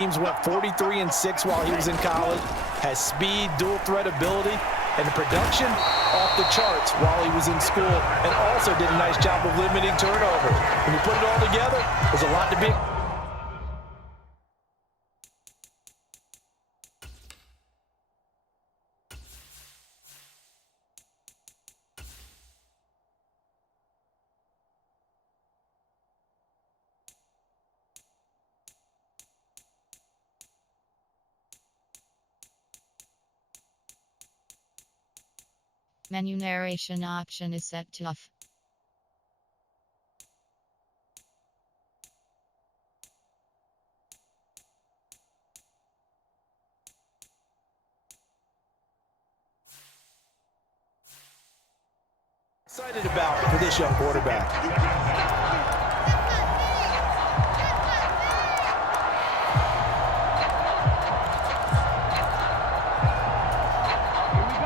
Teams went 43-6 while he was in college, has speed, dual threat ability, and the production off the charts while he was in school, and also did a nice job of limiting turnovers. When you put it all together, there's a lot to be. Menu narration option is set to off. Excited about for this young quarterback.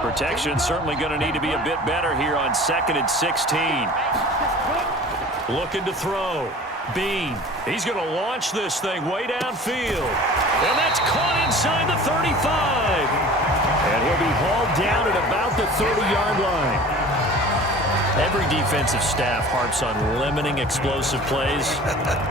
Protection certainly going to need to be a bit better here on 2nd and 16. Looking to throw. Bean. He's going to launch this thing way downfield. And that's caught inside the 35. And he'll be hauled down at about the 30-yard line. Every defensive staff harps on limiting explosive plays.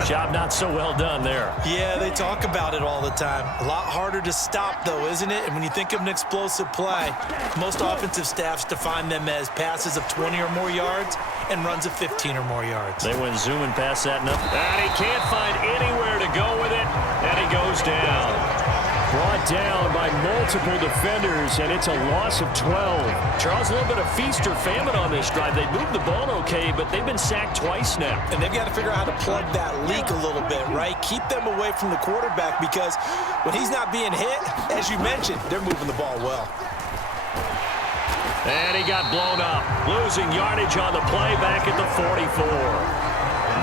Job not so well done there. Yeah, they talk about it all the time. A lot harder to stop, though, isn't it? And when you think of an explosive play, most offensive staffs define them as passes of 20 or more yards and runs of 15 or more yards. They went zooming past that enough. And he can't find anywhere to go with it. And he goes down. Brought down by multiple defenders, and it's a loss of 12. Charles, a little bit of feast or famine on this drive. They moved the ball okay, but they've been sacked twice now. And they've got to figure out how to plug that leak a little bit, right? Keep them away from the quarterback, because when he's not being hit, as you mentioned, they're moving the ball well. And he got blown up, losing yardage on the play back at the 44.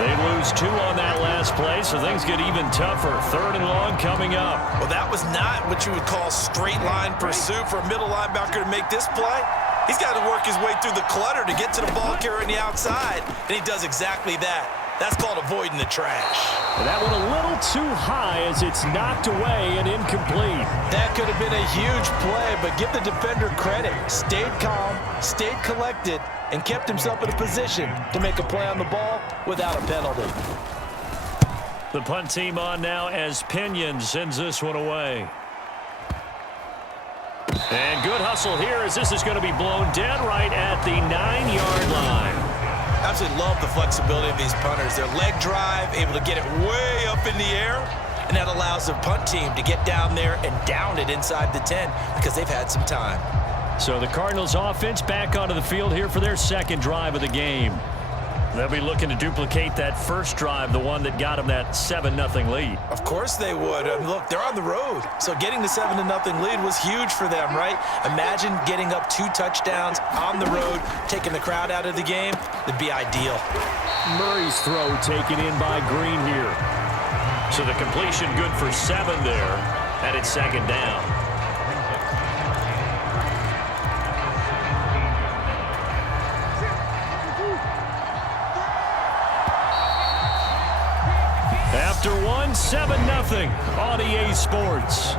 They lose 2 on that last play, so things get even tougher. 3rd and long coming up. Well, that was not what you would call straight line pursuit for a middle linebacker to make this play. He's got to work his way through the clutter to get to the ball carrier on the outside, and he does exactly that. That's called avoiding the trash. And that one a little too high as it's knocked away and incomplete. That could have been a huge play, but give the defender credit. Stayed calm, stayed collected, and kept himself in a position to make a play on the ball without a penalty. The punt team on now as Pinion sends this one away. And good hustle here as this is going to be blown dead right at the 9-yard line. Absolutely love the flexibility of these punters. Their leg drive, able to get it way up in the air, and that allows the punt team to get down there and down it inside the 10 because they've had some time. So the Cardinals offense back onto the field here for their 2nd drive of the game. They'll be looking to duplicate that first drive, the one that got them that 7-0 lead. Of course they would. Look, they're on the road. So getting the 7-0 lead was huge for them, right? Imagine getting up 2 touchdowns on the road, taking the crowd out of the game. It'd be ideal. Murray's throw taken in by Green here. So the completion good for 7 there, and it's 2nd down. After 7-0 on EA Sports.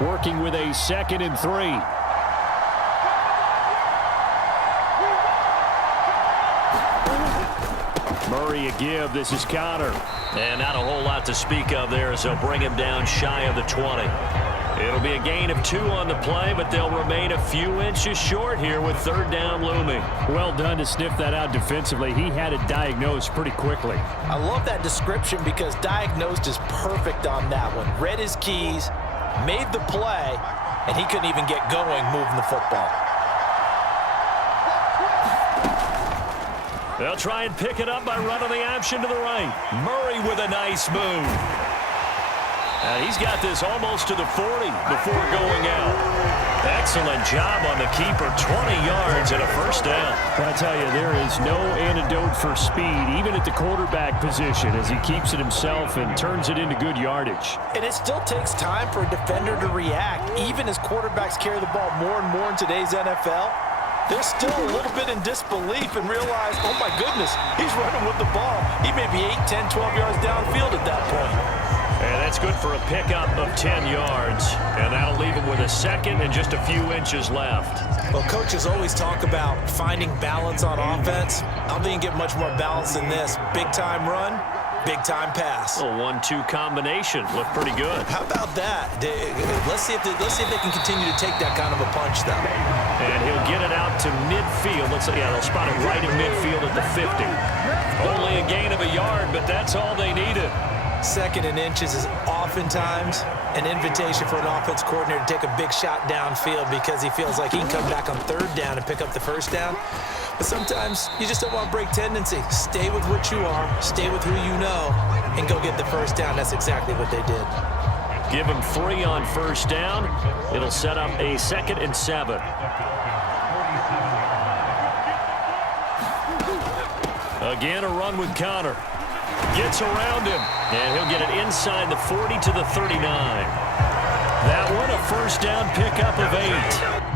Working with a 2nd and 3. Murray a give. This is Connor. And not a whole lot to speak of there as they'll bring him down shy of the 20. It'll be a gain of 2 on the play, but they'll remain a few inches short here with 3rd down looming. Well done to sniff that out defensively. He had it diagnosed pretty quickly. I love that description because diagnosed is perfect on that one. Read his keys, made the play, and he couldn't even get going moving the football. They'll try and pick it up by running the option to the right. Murray with a nice move. He's got this almost to the 40 before going out. Excellent job on the keeper. 20 yards and a 1st down. I tell you, there is no antidote for speed, even at the quarterback position, as he keeps it himself and turns it into good yardage. And it still takes time for a defender to react, even as quarterbacks carry the ball more and more in today's NFL. They're still a little bit in disbelief and realize, oh my goodness, he's running with the ball. He may be 8, 10, 12 yards downfield at that point. And that's good for a pickup of 10 yards. And that'll leave him with a second and just a few inches left. Well, coaches always talk about finding balance on offense. I don't think you get much more balance than this. Big-time run, big-time pass. A 1-2 combination. Looked pretty good. How about that? Let's see if they can continue to take that kind of a punch, though. And he'll get it out to midfield. They'll spot it right in midfield at the 50. Only a gain of a yard, but that's all they needed. Second and inches is oftentimes an invitation for an offense coordinator to take a big shot downfield because he feels like he can come back on third down and pick up the first down. But sometimes you just don't want to break tendency. Stay with what you are, stay with who you know, and go get the first down. That's exactly what they did. Give him 3 on first down. It'll set up a 2nd and 7. Again, a run with Connor. Gets around him, and he'll get it inside the 40 to the 39. That one, a first down pickup of 8.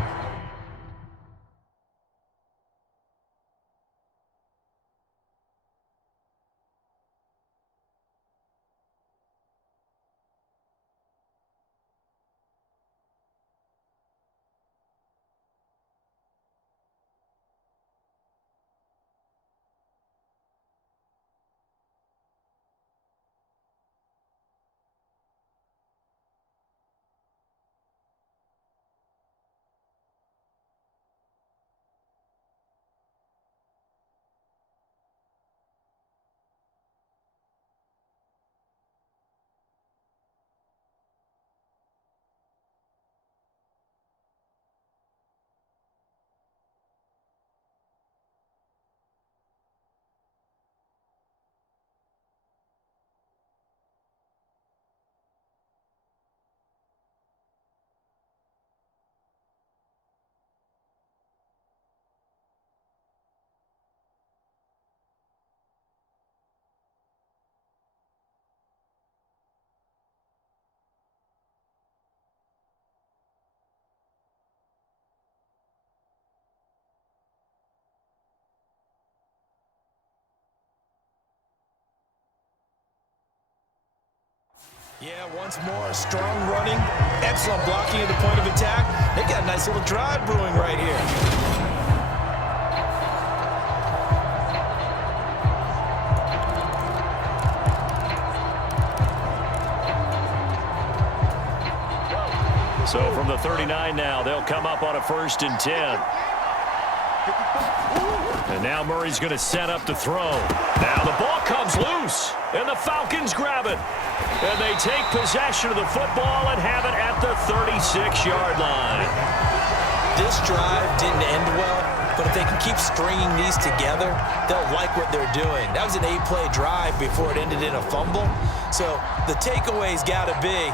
Yeah, once more, strong running, excellent blocking at the point of attack. They got a nice little drive brewing right here. So from the 39 now, they'll come up on a 1st and 10. And now Murray's going to set up to throw. Now the ball comes loose, and the Falcons grab it. And they take possession of the football and have it at the 36-yard line. This drive didn't end well, but if they can keep stringing these together, they'll like what they're doing. That was an 8-play drive before it ended in a fumble. So the takeaway's got to be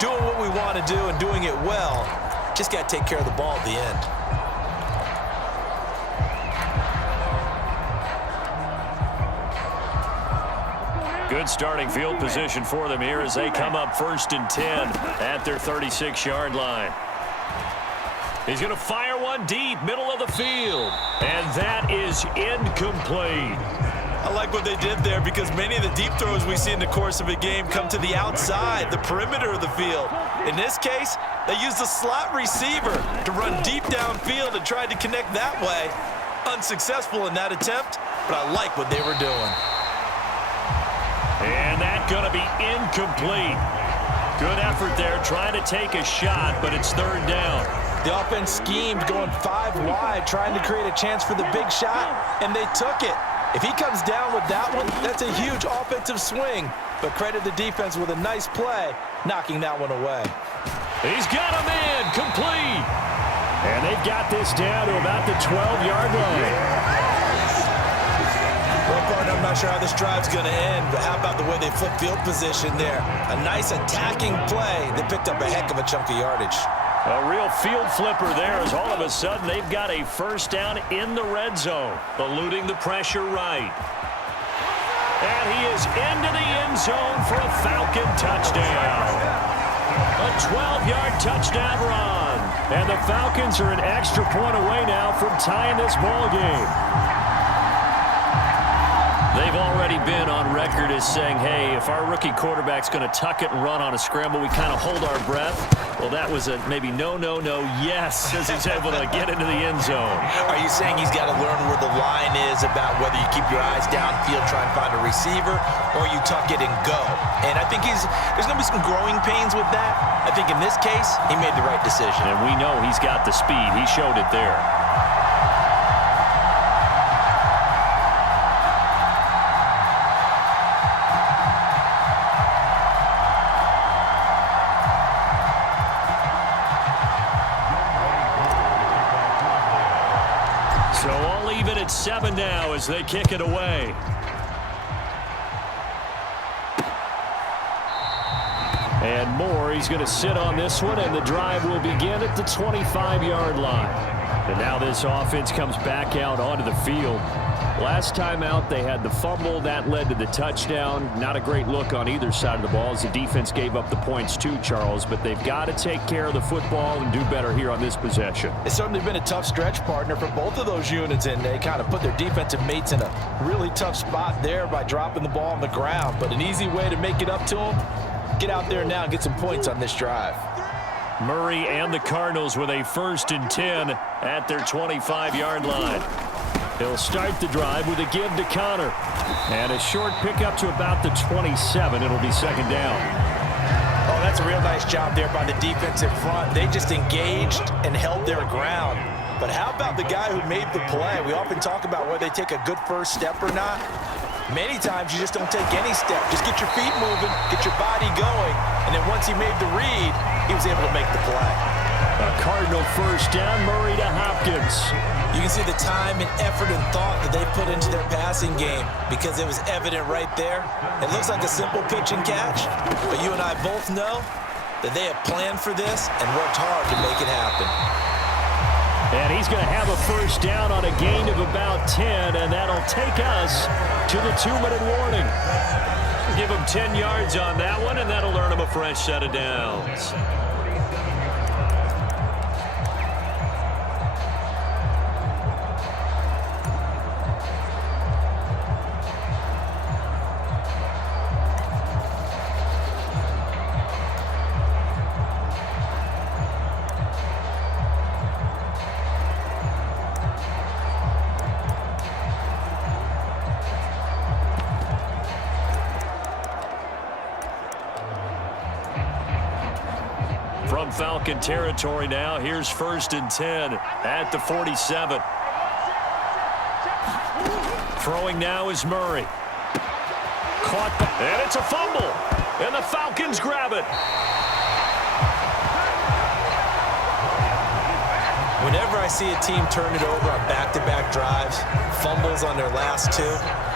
doing what we want to do and doing it well. Just got to take care of the ball at the end. Good starting field position for them here as they come up 1st and 10 at their 36-yard line. He's going to fire one deep, middle of the field. And that is incomplete. I like what they did there because many of the deep throws we see in the course of a game come to the outside, the perimeter of the field. In this case, they used the slot receiver to run deep downfield and tried to connect that way. Unsuccessful in that attempt, but I like what they were doing. And that's going to be incomplete. Good effort there trying to take a shot, but it's 3rd down. The offense schemed going 5 wide, trying to create a chance for the big shot, and they took it. If he comes down with that one, that's a huge offensive swing. But credit the defense with a nice play, knocking that one away. He's got him in, complete. And they've got this down to about the 12-yard line. Well, partner, I'm not sure how this drive's going to end, but how about the way they flip field position there? A nice attacking play that picked up a heck of a chunk of yardage. A real field flipper there as all of a sudden they've got a first down in the red zone, eluding the pressure right. And he is into the end zone for a Falcon touchdown. A 12-yard touchdown run. And the Falcons are an extra point away now from tying this ball game. They've already been on record as saying, hey, if our rookie quarterback's going to tuck it and run on a scramble, we kind of hold our breath. Well, that was a maybe no, yes, as he's able to get into the end zone. Are you saying he's got to learn where the line is about whether you keep your eyes downfield, try and find a receiver, or you tuck it and go? And I think there's going to be some growing pains with that. I think in this case, he made the right decision. And we know he's got the speed. He showed it there. So all even at 7 now as they kick it away. And Moore, he's going to sit on this one, and the drive will begin at the 25-yard line. And now this offense comes back out onto the field. Last time out, they had the fumble. That led to the touchdown. Not a great look on either side of the ball as the defense gave up the points too, Charles. But they've got to take care of the football and do better here on this possession. It's certainly been a tough stretch, partner, for both of those units, and they kind of put their defensive mates in a really tough spot there by dropping the ball on the ground. But an easy way to make it up to them, get out there now and get some points on this drive. Murray and the Cardinals with a 1st and 10 at their 25-yard line. He'll start the drive with a give to Connor. And a short pickup to about the 27. It'll be 2nd down. Oh, that's a real nice job there by the defensive front. They just engaged and held their ground. But how about the guy who made the play? We often talk about whether they take a good first step or not. Many times you just don't take any step. Just get your feet moving, get your body going, and then once he made the read, he was able to make the play. A Cardinal 1st down, Murray to Hopkins. You can see the time and effort and thought that they put into their passing game because it was evident right there. It looks like a simple pitch and catch, but you and I both know that they have planned for this and worked hard to make it happen. And he's going to have a 1st down on a gain of about 10, and that'll take us to the 2-minute warning. Give him 10 yards on that one, and that'll earn him a fresh set of downs. From Falcon territory now, here's 1st and 10 at the 47. Throwing now is Murray. Caught, and it's a fumble, and the Falcons grab it. Whenever I see a team turn it over on back-to-back drives, fumbles on their last 2,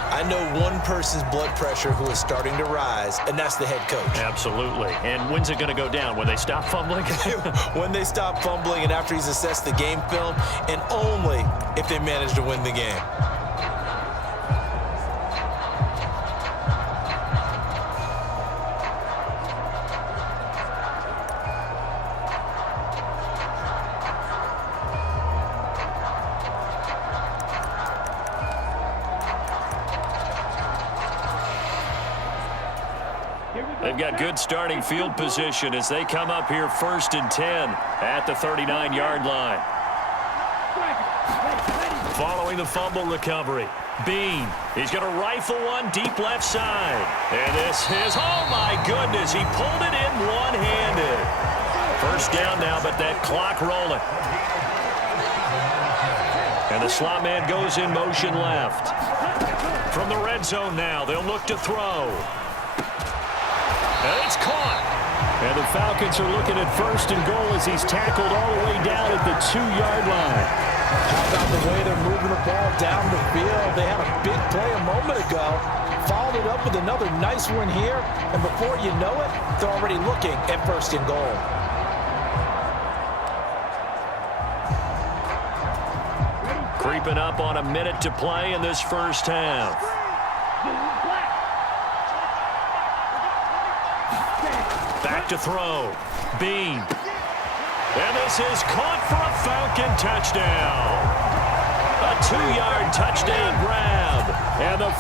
I know one person's blood pressure who is starting to rise, and that's the head coach. Absolutely. And when's it going to go down? When they stop fumbling? When they stop fumbling and after he's assessed the game film, and only if they manage to win the game. They've got good starting field position as they come up here 1st and 10 at the 39-yard line. Following the fumble recovery, Bean, he's going to rifle one deep left side. And this is, oh my goodness, he pulled it in one-handed. 1st down now, but that clock rolling. And the slot man goes in motion left. From the red zone now, they'll look to throw. And it's caught. And the Falcons are looking at 1st and goal as he's tackled all the way down at the 2-yard line. How about the way they're moving the ball down the field? They had a big play a moment ago, followed it up with another nice one here, and before you know it, they're already looking at 1st and goal. Creeping up on a minute to play in this 1st half. Back to throw. Bean. And this is caught for a Falcon touchdown. A 2-yard touchdown grab. And the